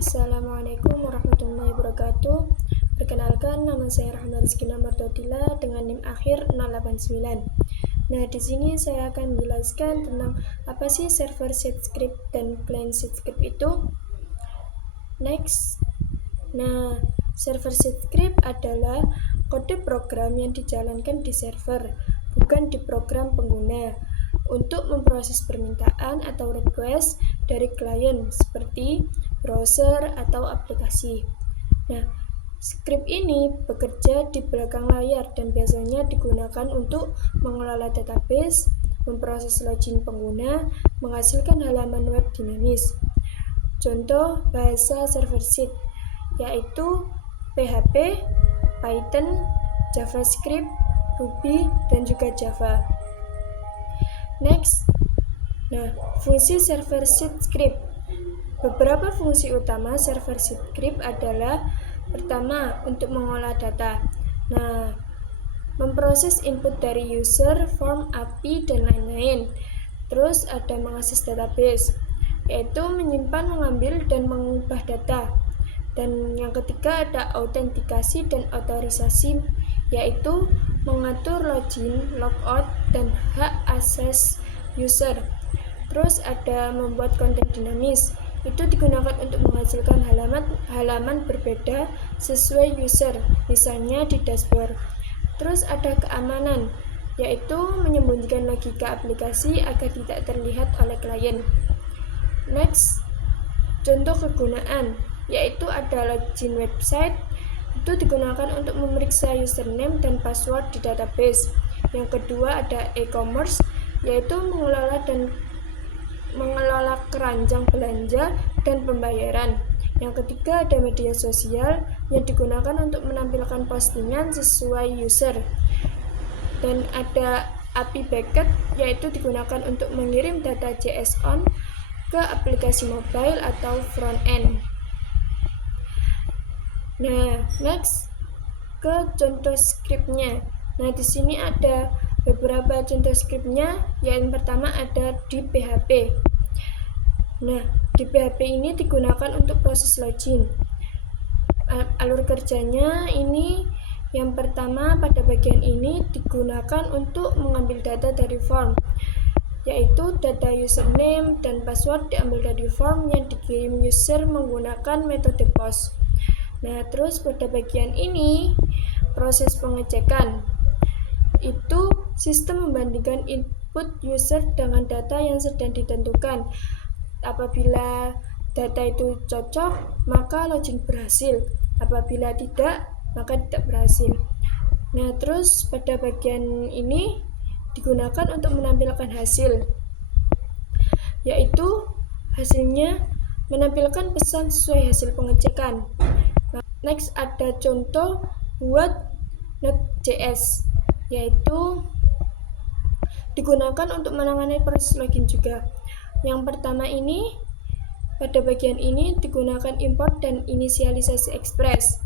Assalamualaikum warahmatullahi wabarakatuh. Perkenalkan, nama saya Rahma Rizkina Mardotila dengan NIM akhir 089. Nah, di sini saya akan menjelaskan tentang apa sih server side script dan client side script itu. Next. Nah, server side script adalah kode program yang dijalankan di server, bukan di program pengguna, untuk memproses permintaan atau request dari klien seperti browser atau aplikasi. Nah, script ini bekerja di belakang layar dan biasanya digunakan untuk mengelola database, memproses login pengguna, menghasilkan halaman web dinamis. Contoh bahasa server-side yaitu PHP, Python, JavaScript, Ruby, dan juga Java. Next. Nah, fungsi server-side script. Beberapa fungsi utama server-side script adalah pertama, untuk mengolah data. Nah, memproses input dari user, form, API, dan lain-lain. Terus ada mengakses database, yaitu menyimpan, mengambil, dan mengubah data. Dan yang ketiga ada autentikasi dan otorisasi, yaitu mengatur login, logout, dan hak akses user. Terus ada membuat konten dinamis, itu digunakan untuk menghasilkan halaman berbeda sesuai user, misalnya di dashboard. Terus ada keamanan, yaitu menyembunyikan logika aplikasi agar tidak terlihat oleh klien. Next, contoh kegunaan, yaitu ada login website, itu digunakan untuk memeriksa username dan password di database. Yang kedua ada e-commerce, yaitu mengelola keranjang belanja dan pembayaran. Yang ketiga ada media sosial yang digunakan untuk menampilkan postingan sesuai user. Dan ada API Backend, yaitu digunakan untuk mengirim data JSON ke aplikasi mobile atau front end. Nah, next ke contoh scriptnya. Nah, di sini ada beberapa contoh scriptnya. Yang pertama ada di PHP. Nah, di PHP ini digunakan untuk proses login. Alur kerjanya ini yang pertama, pada bagian ini digunakan untuk mengambil data dari form, yaitu data username dan password diambil dari form yang dikirim user menggunakan metode POST. Nah, terus pada bagian ini proses pengecekan, itu sistem membandingkan input user dengan data yang sedang ditentukan. Apabila data itu cocok, maka login berhasil. Apabila tidak, maka tidak berhasil. Nah, terus pada bagian ini digunakan untuk menampilkan hasil, yaitu hasilnya menampilkan pesan sesuai hasil pengecekan. Nah, next ada contoh buat Node.js, yaitu digunakan untuk menangani proses login juga. Yang pertama ini, pada bagian ini digunakan import dan inisialisasi Express.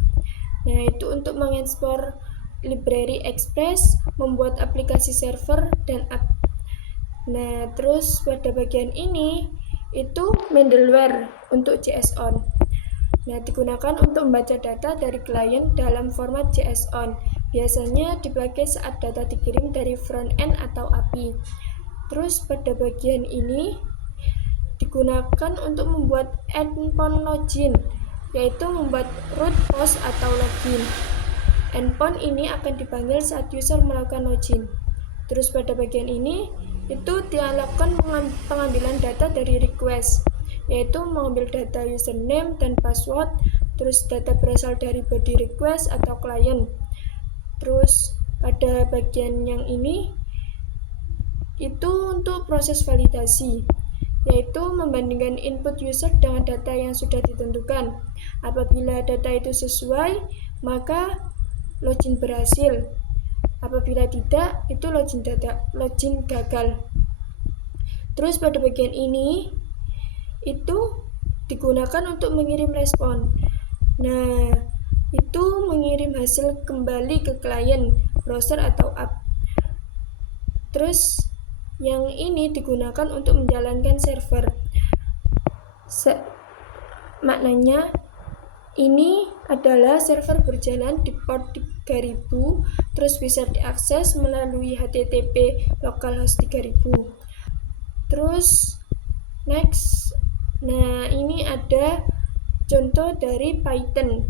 Nah, itu untuk mengekspor library Express, membuat aplikasi server dan app. Nah, terus pada bagian ini itu middleware untuk JSON. Nah, digunakan untuk membaca data dari klien dalam format JSON. Biasanya dipakai saat data dikirim dari front end atau API. Terus pada bagian ini digunakan untuk membuat endpoint login, yaitu membuat root post atau login. Endpoint ini akan dipanggil saat user melakukan login. Terus pada bagian ini itu dilakukan pengambilan data dari request, yaitu mengambil data username dan password. Terus data berasal dari body request atau klien. Terus pada bagian yang ini itu untuk proses validasi, yaitu membandingkan input user dengan data yang sudah ditentukan. Apabila data itu sesuai, maka login berhasil. Apabila tidak, itu login gagal. Terus pada bagian ini itu digunakan untuk mengirim respon. Nah, itu mengirim hasil kembali ke klien, browser atau app. Terus yang ini digunakan untuk menjalankan server. maknanya ini adalah server berjalan di port 3000, terus bisa diakses melalui HTTP localhost 3000. Terus next, nah ini ada contoh dari Python.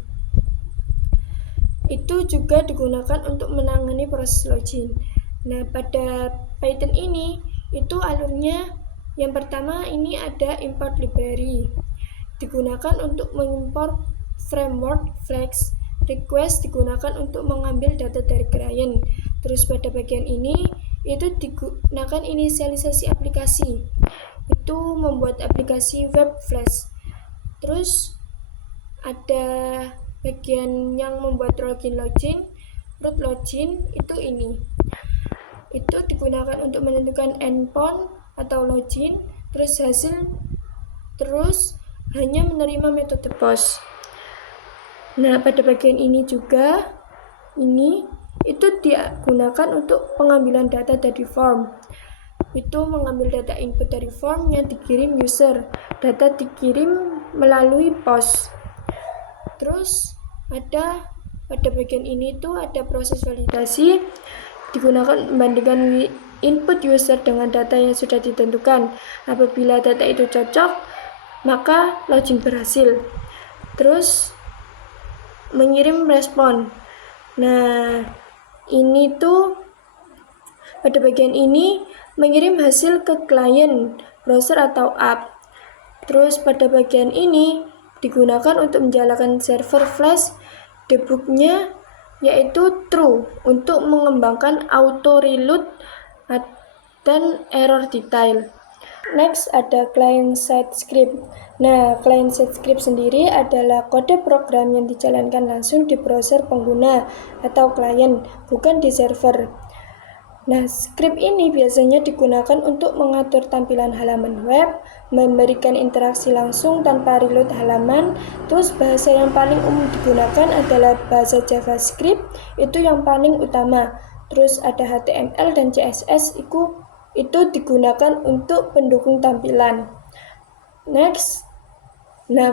Itu juga digunakan untuk menangani proses login. Nah, pada Python ini itu alurnya yang pertama ini ada import library. Digunakan untuk mengimport framework flags. Request digunakan untuk mengambil data dari klien. Terus pada bagian ini itu digunakan inisialisasi aplikasi. Itu membuat aplikasi web flash. Terus ada bagian yang membuat root login itu ini. Itu digunakan untuk menentukan endpoint atau login, terus hanya menerima metode post. Nah, pada bagian ini juga itu digunakan untuk pengambilan data dari form. Itu mengambil data input dari form yang dikirim user. Data dikirim melalui post. Terus pada bagian ini tuh ada proses validasi, digunakan membandingkan input user dengan data yang sudah ditentukan. Apabila data itu cocok, maka login berhasil. Terus mengirim respon. Nah, ini tuh pada bagian ini mengirim hasil ke klien, browser atau app. Terus pada bagian ini digunakan untuk menjalankan server flash. Debugnya yaitu true untuk mengembangkan auto reload dan error detail. Next ada client-side script. Nah, client-side script sendiri adalah kode program yang dijalankan langsung di browser pengguna atau klien, bukan di server. Nah, script ini biasanya digunakan untuk mengatur tampilan halaman web, memberikan interaksi langsung tanpa reload halaman. Terus bahasa yang paling umum digunakan adalah bahasa JavaScript, itu yang paling utama. Terus ada HTML dan CSS, itu digunakan untuk pendukung tampilan. Next, nah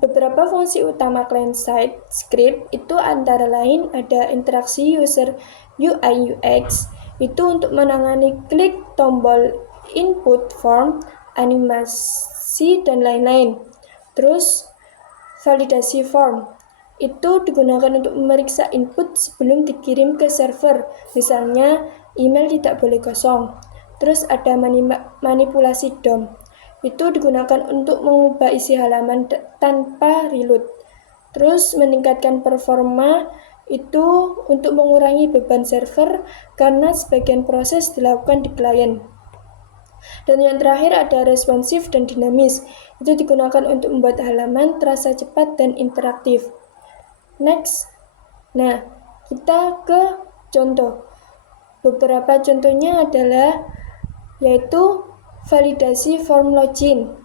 beberapa fungsi utama client-side script itu antara lain ada interaksi user UI UX, itu untuk menangani klik tombol input form, animasi, dan lain-lain. Terus validasi form, itu digunakan untuk memeriksa input sebelum dikirim ke server, misalnya email tidak boleh kosong. Terus ada manipulasi DOM, itu digunakan untuk mengubah isi halaman tanpa reload. Terus meningkatkan performa, itu untuk mengurangi beban server karena sebagian proses dilakukan di klien. Dan yang terakhir ada responsif dan dinamis, itu digunakan untuk membuat halaman terasa cepat dan interaktif. Next, nah kita ke contoh. Beberapa contohnya adalah yaitu validasi form login,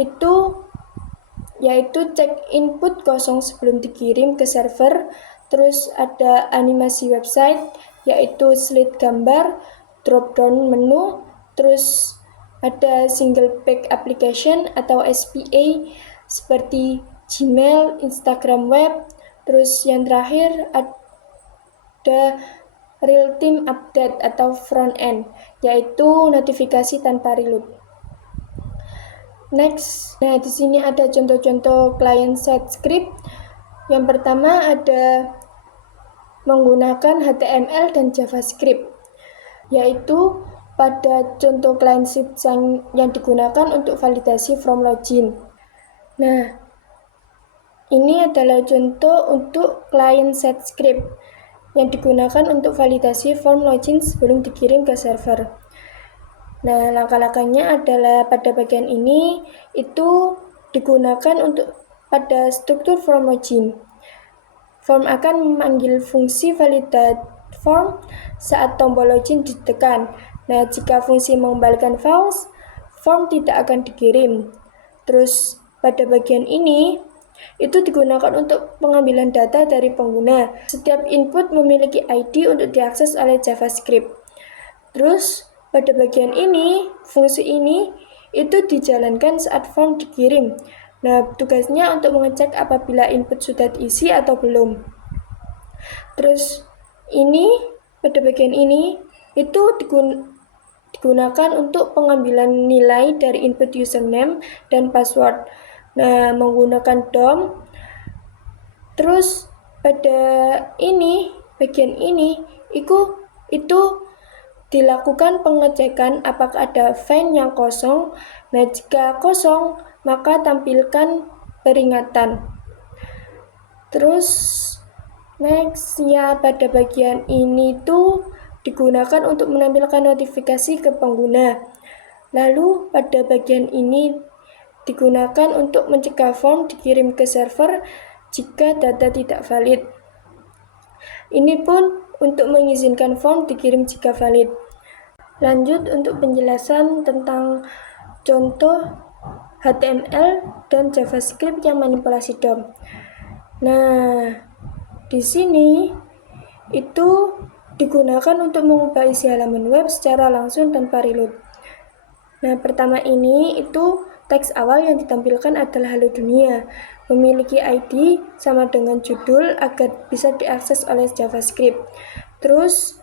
itu yaitu cek input kosong sebelum dikirim ke server. Terus ada animasi website, yaitu slide gambar, drop down menu. Terus ada single page application atau SPA seperti Gmail, Instagram web. Terus yang terakhir ada real time update atau front end, yaitu notifikasi tanpa reload. Next, nah di sini ada contoh-contoh client-side script. Yang pertama ada menggunakan HTML dan JavaScript, yaitu pada contoh client-side yang digunakan untuk validasi form login. Nah, ini adalah contoh untuk client-side script yang digunakan untuk validasi form login sebelum dikirim ke server. Nah, langkah-langkahnya adalah pada bagian ini itu digunakan untuk pada struktur form login. Form akan memanggil fungsi validate form saat tombol login ditekan. Nah, jika fungsi mengembalikan false, form tidak akan dikirim. Terus pada bagian ini itu digunakan untuk pengambilan data dari pengguna. Setiap input memiliki ID untuk diakses oleh JavaScript. Terus pada bagian ini, fungsi ini itu dijalankan saat form dikirim. Nah, tugasnya untuk mengecek apabila input sudah diisi atau belum. Terus ini, pada bagian ini, itu digunakan untuk pengambilan nilai dari input username dan password. Nah, menggunakan DOM. Terus pada ini, bagian ini, itu dilakukan pengecekan apakah ada file yang kosong. Nah, jika kosong, maka tampilkan peringatan. Terus next ya, pada bagian ini tuh digunakan untuk menampilkan notifikasi ke pengguna. Lalu pada bagian ini digunakan untuk mencegah form dikirim ke server jika data tidak valid. Ini pun untuk mengizinkan form dikirim jika valid. Lanjut untuk penjelasan tentang contoh HTML dan JavaScript yang manipulasi DOM. Nah, di sini itu digunakan untuk mengubah isi halaman web secara langsung tanpa reload. Nah, pertama ini itu teks awal yang ditampilkan adalah Halo Dunia, memiliki ID sama dengan judul agar bisa diakses oleh JavaScript. Terus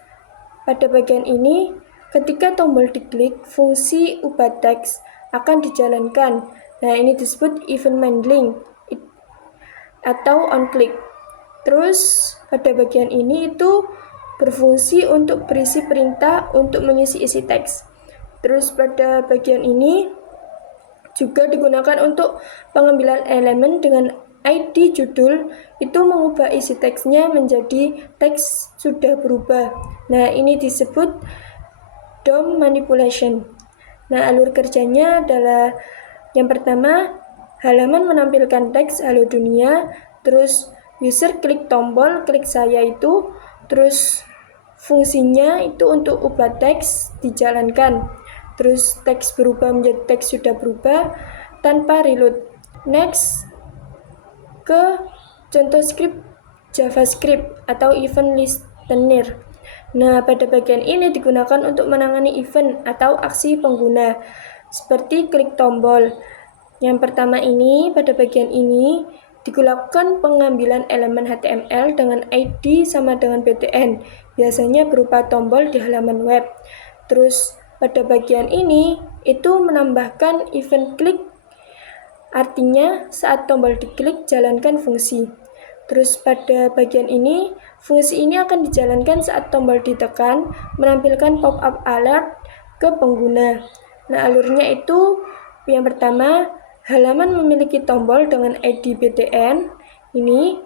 pada bagian ini, ketika tombol diklik, fungsi ubah teks akan dijalankan. Nah, ini disebut event handling atau on click. Terus pada bagian ini itu berfungsi untuk berisi perintah untuk mengisi isi teks. Terus pada bagian ini juga digunakan untuk pengambilan elemen dengan ID judul, itu mengubah isi teksnya menjadi teks sudah berubah. Nah, ini disebut DOM manipulation. Nah, alur kerjanya adalah yang pertama, halaman menampilkan teks Halo Dunia, terus user klik tombol klik saya itu, terus fungsinya itu untuk ubah teks dijalankan. Terus teks berubah menjadi teks sudah berubah tanpa reload. Next ke contoh script JavaScript atau event listener. Nah, pada bagian ini digunakan untuk menangani event atau aksi pengguna seperti klik tombol. Yang pertama ini, pada bagian ini dilakukan pengambilan elemen HTML dengan ID sama dengan btn, biasanya berupa tombol di halaman web. Terus pada bagian ini itu menambahkan event klik, artinya saat tombol diklik jalankan fungsi. Terus pada bagian ini, fungsi ini akan dijalankan saat tombol ditekan, menampilkan pop-up alert ke pengguna. Nah, alurnya itu yang pertama, halaman memiliki tombol dengan ID btn ini,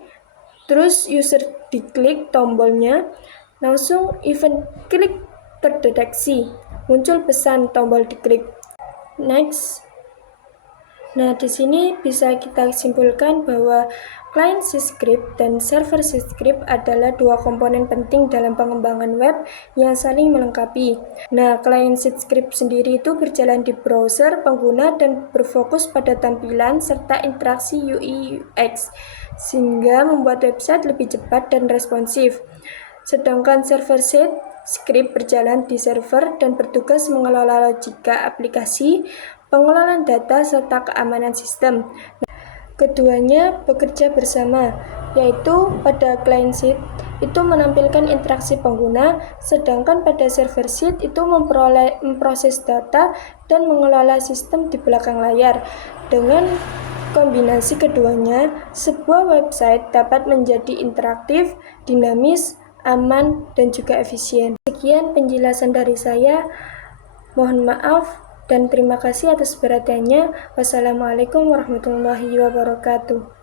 terus user diklik tombolnya, langsung event klik terdeteksi, muncul pesan tombol diklik. Next. Nah, di sini bisa kita simpulkan bahwa client side script dan server side script adalah dua komponen penting dalam pengembangan web yang saling melengkapi. Nah, client side script sendiri itu berjalan di browser pengguna dan berfokus pada tampilan serta interaksi UI UX, sehingga membuat website lebih cepat dan responsif. Sedangkan server side script berjalan di server dan bertugas mengelola logika aplikasi, pengelolaan data, serta keamanan sistem. Keduanya bekerja bersama, yaitu pada client side itu menampilkan interaksi pengguna, sedangkan pada server side itu memproses data dan mengelola sistem di belakang layar. Dengan kombinasi keduanya, sebuah website dapat menjadi interaktif, dinamis, aman, dan juga efisien. Sekian penjelasan dari saya. Mohon maaf dan terima kasih atas perhatiannya. Wassalamualaikum warahmatullahi wabarakatuh.